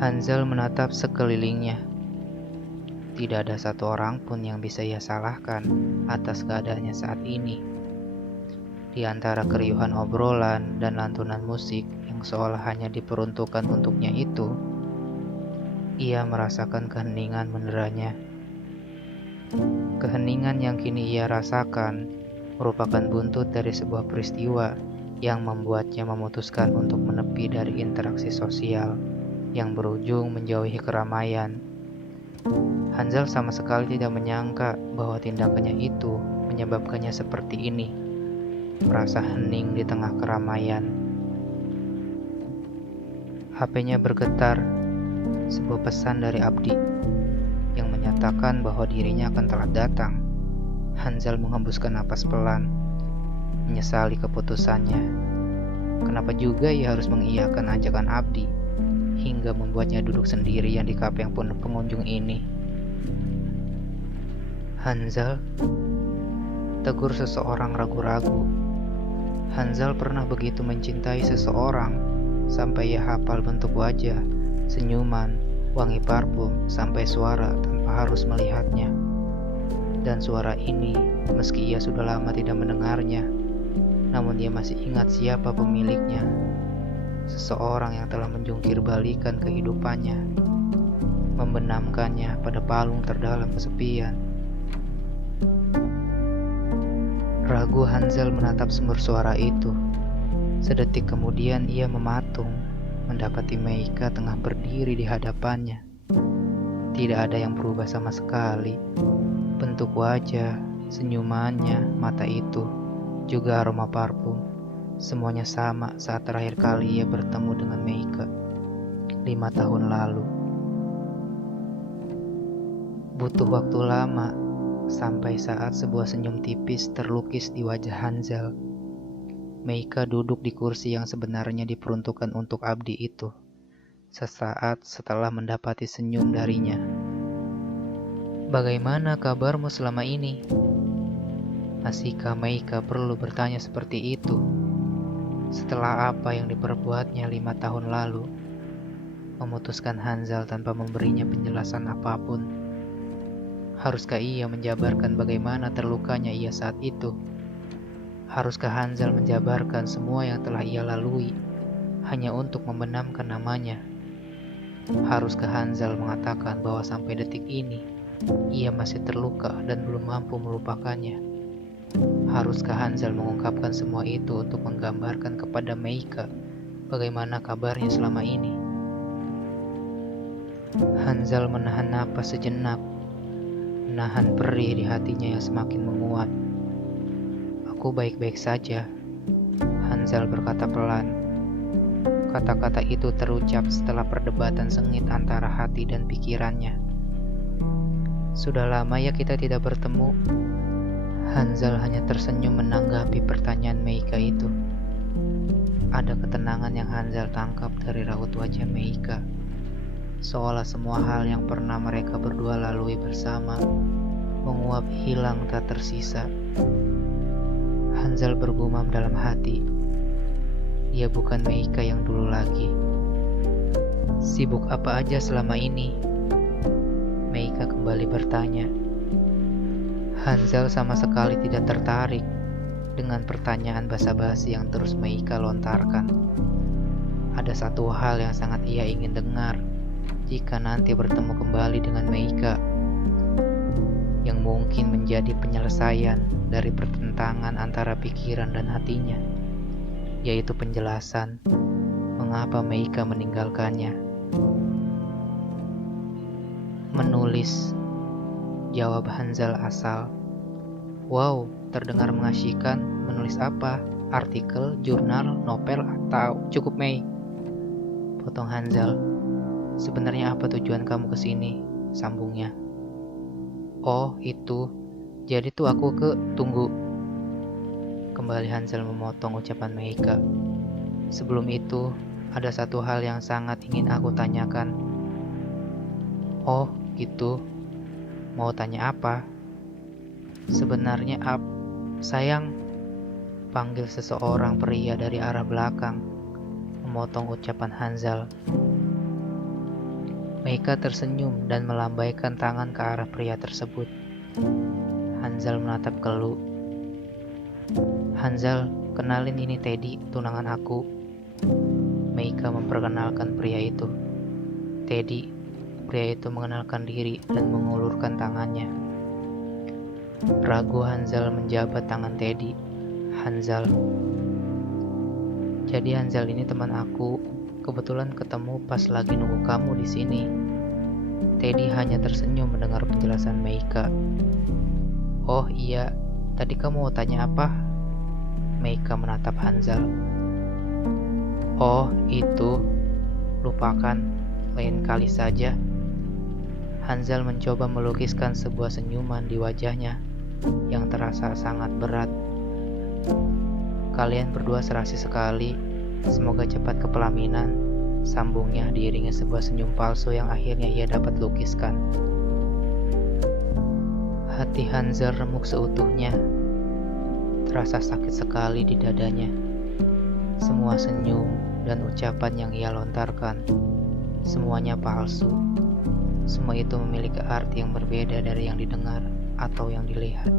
Hanzal menatap sekelilingnya. Tidak ada satu orang pun yang bisa ia salahkan atas keadaannya saat ini. Di antara keriuhan obrolan dan lantunan musik yang seolah hanya diperuntukkan untuknya itu, ia merasakan keheningan meneranya. Keheningan yang kini ia rasakan merupakan buntut dari sebuah peristiwa yang membuatnya memutuskan untuk menepi dari interaksi sosial yang berujung menjauhi keramaian. Hanzal sama sekali tidak menyangka bahwa tindakannya itu menyebabkannya seperti ini, merasa hening di tengah keramaian. HP-nya bergetar, sebuah pesan dari Abdi yang menyatakan bahwa dirinya akan telat datang. Hanzal menghembuskan napas pelan, menyesali keputusannya. Kenapa juga ia harus mengiyakan ajakan Abdi hingga membuatnya duduk sendirian di kafe yang penuh pengunjung ini? Hanzal, tegur seseorang ragu-ragu. Hanzal pernah begitu mencintai seseorang sampai ia hafal bentuk wajah, senyuman, wangi parfum, sampai suara tanpa harus melihatnya. Dan suara ini, meski ia sudah lama tidak mendengarnya, namun ia masih ingat siapa pemiliknya. Seseorang yang telah menjungkir balikan kehidupannya, membenamkannya pada palung terdalam kesepian. Ragu Hanzal menatap sumber suara itu. Sedetik kemudian ia mematung, mendapati Meika tengah berdiri di hadapannya. Tidak ada yang berubah sama sekali. Bentuk wajah, senyumannya, mata itu, juga aroma parfum, semuanya sama saat terakhir kali ia bertemu dengan Meika 5 tahun lalu. Butuh waktu lama sampai saat sebuah senyum tipis terlukis di wajah Hanzal. Meika duduk di kursi yang sebenarnya diperuntukkan untuk Abdi itu, sesaat setelah mendapati senyum darinya. "Bagaimana kabarmu selama ini?" Masihkah Meika perlu bertanya seperti itu? Setelah apa yang diperbuatnya 5 tahun lalu, memutuskan Hanzal tanpa memberinya penjelasan apapun. Haruskah ia menjabarkan bagaimana terlukanya ia saat itu? Haruskah Hanzal menjabarkan semua yang telah ia lalui hanya untuk membenamkan namanya? Haruskah Hanzal mengatakan bahwa sampai detik ini ia masih terluka dan belum mampu melupakannya? Haruskah Hanzal mengungkapkan semua itu untuk menggambarkan kepada Meika bagaimana kabarnya selama ini? Hanzal menahan napas sejenak, menahan perih di hatinya yang semakin menguat. "Aku baik-baik saja," Hanzal berkata pelan. Kata-kata itu terucap setelah perdebatan sengit antara hati dan pikirannya. "Sudah lama ya kita tidak bertemu." Hanzal hanya tersenyum menanggapi pertanyaan Meika itu. Ada ketenangan yang Hanzal tangkap dari raut wajah Meika, seolah semua hal yang pernah mereka berdua lalui bersama menguap hilang tak tersisa. Hanzal bergumam dalam hati, dia bukan Meika yang dulu lagi. "Sibuk apa aja selama ini?" Meika kembali bertanya. Hanzal sama sekali tidak tertarik dengan pertanyaan basa-basi yang terus Meika lontarkan. Ada satu hal yang sangat ia ingin dengar jika nanti bertemu kembali dengan Meika, yang mungkin menjadi penyelesaian dari pertentangan antara pikiran dan hatinya, yaitu penjelasan mengapa Meika meninggalkannya. "Menulis," jawab Hanzal asal. "Wow, terdengar mengasyikkan. Menulis apa? Artikel, jurnal, novel, atau cukup Mei?" Potong Hanzal. "Sebenarnya apa tujuan kamu kesini?" sambungnya. "Oh, itu. Jadi tuh aku tunggu." Kembali Hanzal memotong ucapan Meika. "Sebelum itu, ada satu hal yang sangat ingin aku tanyakan." "Oh, gitu. Mau tanya apa?" "Sebenarnya sayang," panggil seseorang pria dari arah belakang, memotong ucapan Hanzal. Meika tersenyum dan melambaikan tangan ke arah pria tersebut. Hanzal menatap Kelu. "Hanzal, kenalin ini Teddy, tunangan aku." Meika memperkenalkan pria itu. "Teddy." Pria itu mengenalkan diri dan mengulurkan tangannya. Ragu Hanzal menjabat tangan Teddy. "Hanzal." "Jadi Hanzal ini teman aku. Kebetulan ketemu pas lagi nunggu kamu di sini." Teddy hanya tersenyum mendengar penjelasan Meika. "Oh iya, tadi kamu mau tanya apa?" Meika menatap Hanzal. "Oh, itu. Lupakan, lain kali saja." Hanzal mencoba melukiskan sebuah senyuman di wajahnya yang terasa sangat berat. "Kalian berdua serasi sekali. Semoga cepat ke pelaminan," sambungnya diiringi sebuah senyum palsu yang akhirnya ia dapat lukiskan. Hati Hanzal remuk seutuhnya. Terasa sakit sekali di dadanya. Semua senyum dan ucapan yang ia lontarkan, semuanya palsu. Semua itu memiliki arti yang berbeda dari yang didengar atau yang dilihat.